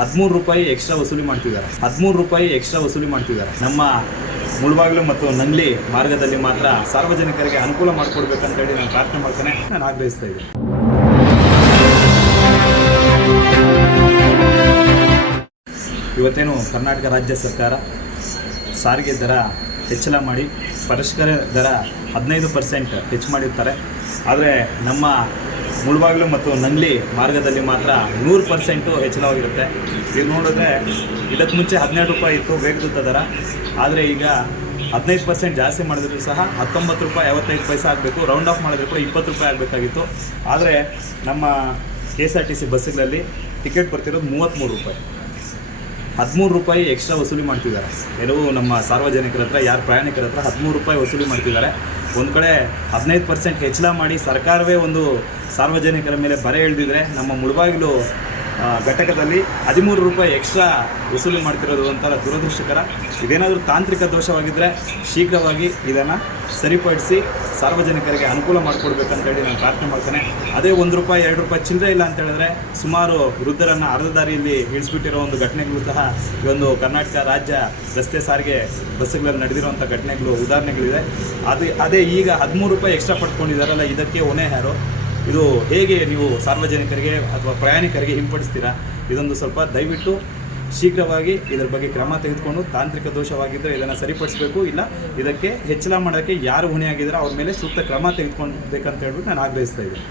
13 ರೂಪಾಯಿ ಎಕ್ಸ್ಟ್ರಾ ವಸೂಲಿ ಮಾಡ್ತಿದ್ದಾರೆ. 13 ರೂಪಾಯಿ ಎಕ್ಸ್ಟ್ರಾ ವಸೂಲಿ ಮಾಡ್ತಿದ್ದಾರೆ. ನಮ್ಮ ಮುಳಬಾಗಿಲು ಮತ್ತು ನಂಗ್ಲಿ ಮಾರ್ಗದಲ್ಲಿ ಮಾತ್ರ ಸಾರ್ವಜನಿಕರಿಗೆ ಅನುಕೂಲ ಮಾಡಿಕೊಡ್ಬೇಕಂತ ಹೇಳಿ ನಾನು ಪ್ರಾರ್ಥನೆ ಮಾಡ್ತೇನೆ, ನಾನು ಆಗ್ರಹಿಸ್ತಾ ಇದ್ದೀನಿ. ಇವತ್ತೇನು ಕರ್ನಾಟಕ ರಾಜ್ಯ ಸರ್ಕಾರ ಸಾರಿಗೆ ದರ ಹೆಚ್ಚಳ ಮಾಡಿ ಪರಿಷ್ಕರ ದರ 15% ಹೆಚ್ಚು ಮಾಡಿರ್ತಾರೆ. ಆದರೆ ನಮ್ಮ ಮುಳಬಾಗಿಲು ಮತ್ತು ನಂಗ್ಲಿ ಮಾರ್ಗದಲ್ಲಿ ಮಾತ್ರ 100% ಹೆಚ್ಚಳವಾಗಿರುತ್ತೆ. ಇದು ನೋಡಿದ್ರೆ ಇದಕ್ಕೆ ಮುಂಚೆ 12 ರೂಪಾಯಿ ಇತ್ತು ವೇಗದೂತ ದರ, ಆದರೆ ಈಗ 15% ಜಾಸ್ತಿ ಮಾಡಿದ್ರು ಸಹ 19 ರೂಪಾಯಿ 55 ಪೈಸೆ ಆಗಬೇಕು. ರೌಂಡ್ ಆಫ್ ಮಾಡಿದ್ರೆ ಕೂಡ 20 ರೂಪಾಯಿ ಆಗಬೇಕಾಗಿತ್ತು. ಆದರೆ ನಮ್ಮ KSRTC ಬಸ್ಸುಗಳಲ್ಲಿ ಟಿಕೆಟ್ ಬರ್ತಿರೋದು 33 ರೂಪಾಯಿ. 13 ರೂಪಾಯಿ ಎಕ್ಸ್ಟ್ರಾ ವಸೂಲಿ ಮಾಡ್ತಿದ್ದಾರೆ. ಕೆಲವು ನಮ್ಮ ಸಾರ್ವಜನಿಕರ ಹತ್ರ, ಯಾರು ಪ್ರಯಾಣಿಕರ ಹತ್ರ 13 ರೂಪಾಯಿ ವಸೂಲಿ ಮಾಡ್ತಿದ್ದಾರೆ. ಒಂದು ಕಡೆ 15% ಹೆಚ್ಚಳ ಮಾಡಿ ಸರ್ಕಾರವೇ ಒಂದು ಸಾರ್ವಜನಿಕರ ಮೇಲೆ ಬರೆ ಎಳೆದಿದ್ರೆ, ನಮ್ಮ ಮುಳಬಾಗಿಲು ಘಟಕದಲ್ಲಿ 13 ರೂಪಾಯಿ ಎಕ್ಸ್ಟ್ರಾ ವಸೂಲಿ ಮಾಡ್ತಿರೋದು ಒಂಥರ ದುರದೃಷ್ಟಕರ. ಇದೇನಾದರೂ ತಾಂತ್ರಿಕ ದೋಷವಾಗಿದ್ದರೆ ಶೀಘ್ರವಾಗಿ ಇದನ್ನು ಸರಿಪಡಿಸಿ ಸಾರ್ವಜನಿಕರಿಗೆ ಅನುಕೂಲ ಮಾಡಿಕೊಡ್ಬೇಕಂತ ಹೇಳಿ ನಾನು ಪ್ರಾರ್ಥನೆ ಮಾಡ್ತೇನೆ. ಅದೇ 1 ರೂಪಾಯಿ 2 ರೂಪಾಯಿ ಚಿಲ್ಲರೆ ಇಲ್ಲ ಅಂತ ಹೇಳಿದ್ರೆ ಸುಮಾರು ವೃದ್ಧರನ್ನು ಅರ್ಧ ದಾರಿಯಲ್ಲಿ ಇಳಿಸ್ಬಿಟ್ಟಿರೋ ಒಂದು ಘಟನೆಗಳು ಸಹ ಈ ಒಂದು ಕರ್ನಾಟಕ ರಾಜ್ಯ ರಸ್ತೆ ಸಾರಿಗೆ ಬಸ್ಸುಗಳಲ್ಲಿ ನಡೆದಿರುವಂಥ ಘಟನೆಗಳು ಉದಾಹರಣೆಗಳಿದೆ. ಅದೇ ಈಗ 13 ರೂಪಾಯಿ ಎಕ್ಸ್ಟ್ರಾ ಪಡ್ಕೊಂಡಿದ್ದಾರಲ್ಲ, ಇದಕ್ಕೆ ಹೊಣೆ ಯಾರು? ಇದು ಹೇಗೆ ನೀವು ಸಾರ್ವಜನಿಕರಿಗೆ ಅಥವಾ ಪ್ರಯಾಣಿಕರಿಗೆ ಹಿಂಪಡಿಸ್ತೀರಾ? ಇದೊಂದು ಸ್ವಲ್ಪ ದಯವಿಟ್ಟು ಶೀಘ್ರವಾಗಿ ಇದರ ಬಗ್ಗೆ ಕ್ರಮ ತೆಗೆದುಕೊಂಡು, ತಾಂತ್ರಿಕ ದೋಷವಾಗಿದ್ದರೆ ಇದನ್ನು ಸರಿಪಡಿಸಬೇಕು. ಇಲ್ಲ ಇದಕ್ಕೆ ಹೆಚ್ಚಳ ಮಾಡೋಕ್ಕೆ ಯಾರು ಹೊಣೆಯಾಗಿದ್ದಾರೆ ಅವ್ರ ಮೇಲೆ ಸೂಕ್ತ ಕ್ರಮ ತೆಗೆದುಕೊಳ್ಬೇಕಂತ ಹೇಳ್ಬಿಟ್ಟು ನಾನು ಆಗ್ರಹಿಸ್ತಾ ಇದ್ದೀನಿ.